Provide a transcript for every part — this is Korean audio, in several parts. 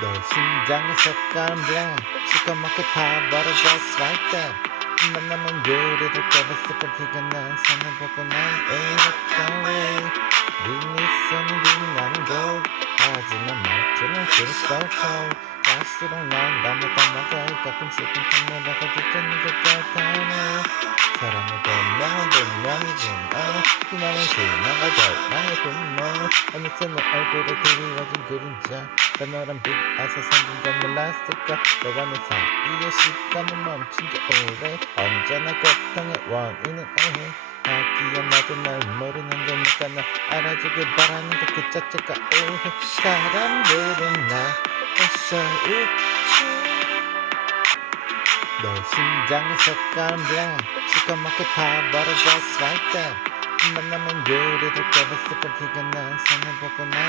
내 색깔은 black 시커멓게 타버려 just like that 만나면 유리를 깨봤을 까 피가 난 산을 보고 난 이랬던 way 눈이 손이 빛나는 곳 하지만 말투는 still so cold 갈수록 난 나보다 나가 가끔씩은 탐내다가 듣 어 희망은 지나가죠 나의 분노 어느새 내 얼굴에 드리워진 그림자 가노란 빛 아서 생긴 건 몰랐을까 너와 내 사이의 시간은 멈춘 지 오래 언제나 고통의 원인은 오해 하기야 나도 날 모르는 거니까 나 알아주길 바라는 것 그 자체가 오해 사람들은 나에서 웃지 내 색깔은 black 시커멓게 타버려 just like that 만나면 유리를 깨봤을 까 피가 난 산을 보고 난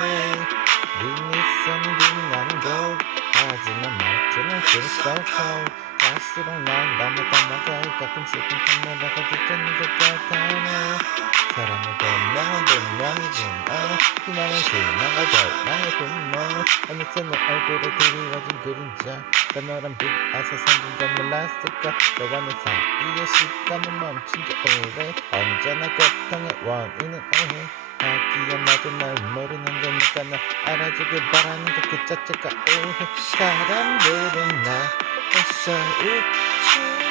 way 눈이 빛나는 곳 하지만 말투는 cold 갈수록 난 나보다 나가 가끔씩은 탐내다가 듣는 것 같아요. 변명은 변명이지 어 희망은 지나가죠 나의 분노 어느새 내 얼굴에 드리워진 그림자 가노란 빛 아서 생긴 건 몰랐을까? 너와 내 사이의 시간은 멈춘 지 오래. 언제나 고통의 원인은 오해. 하기야 나도 날 모르는 거니까 나 알아주길 바라는 것 그 자체가 오해. 사람들은 나에서 웃지.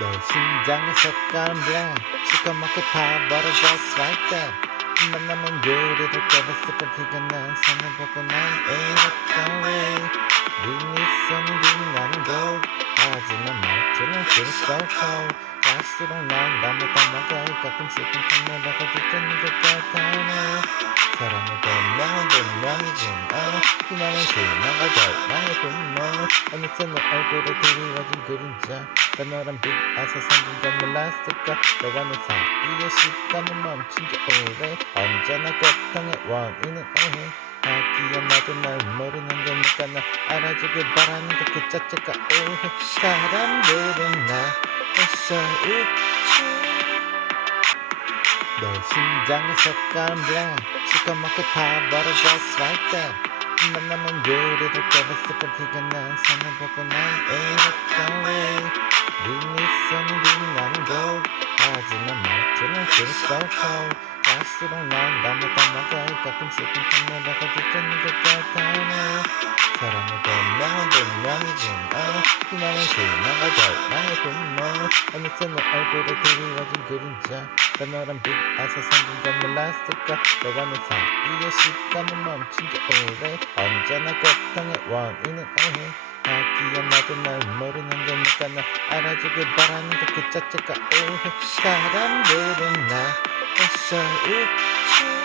내 색깔은 black 시커멓게 타버려 just like that 만나면 유리를 깨봤을 까 피가 난 산을 보고 난 이랬던 way 눈이 손이 빛나는 곳 하지만 말투는 어 희망은 지나가죠 나의 분노 어느새 내 얼굴에 드리워진 그림자 가노란 빛 아서 생긴 건 몰랐을까 너와 내 사이의 시간은 멈춘 지 오래 언제나 고통의 원인은 오해 하기야 나도 날 모르는 거니까 나 알아주길 바라는 것 그 자체가 오해 사람들은 나에서 웃지 내 심장의 색깔은 black 시커멓게 타버려 just like that 만나면 유리를 깨봤을 까 피가 난 산을 보고 난 이랬던 way 눈이 손이 빛나는 곳 하지만 말투는 still so cold 갈수록 난 나보다 나가 가끔씩 어 희망은 지나가죠 나의 분노 어느새 내 얼굴에 드리워진 그림자 가노란 빛 아서 생긴 건 몰랐을까 너와 내 사이의 시간은 멈춘 지 오래 언제나 고통의 원인은 오해 하기야 나도 날 모르는 거니까 나 알아주길 바라는 것 그 자체가 오해 사람들은 나에서 웃지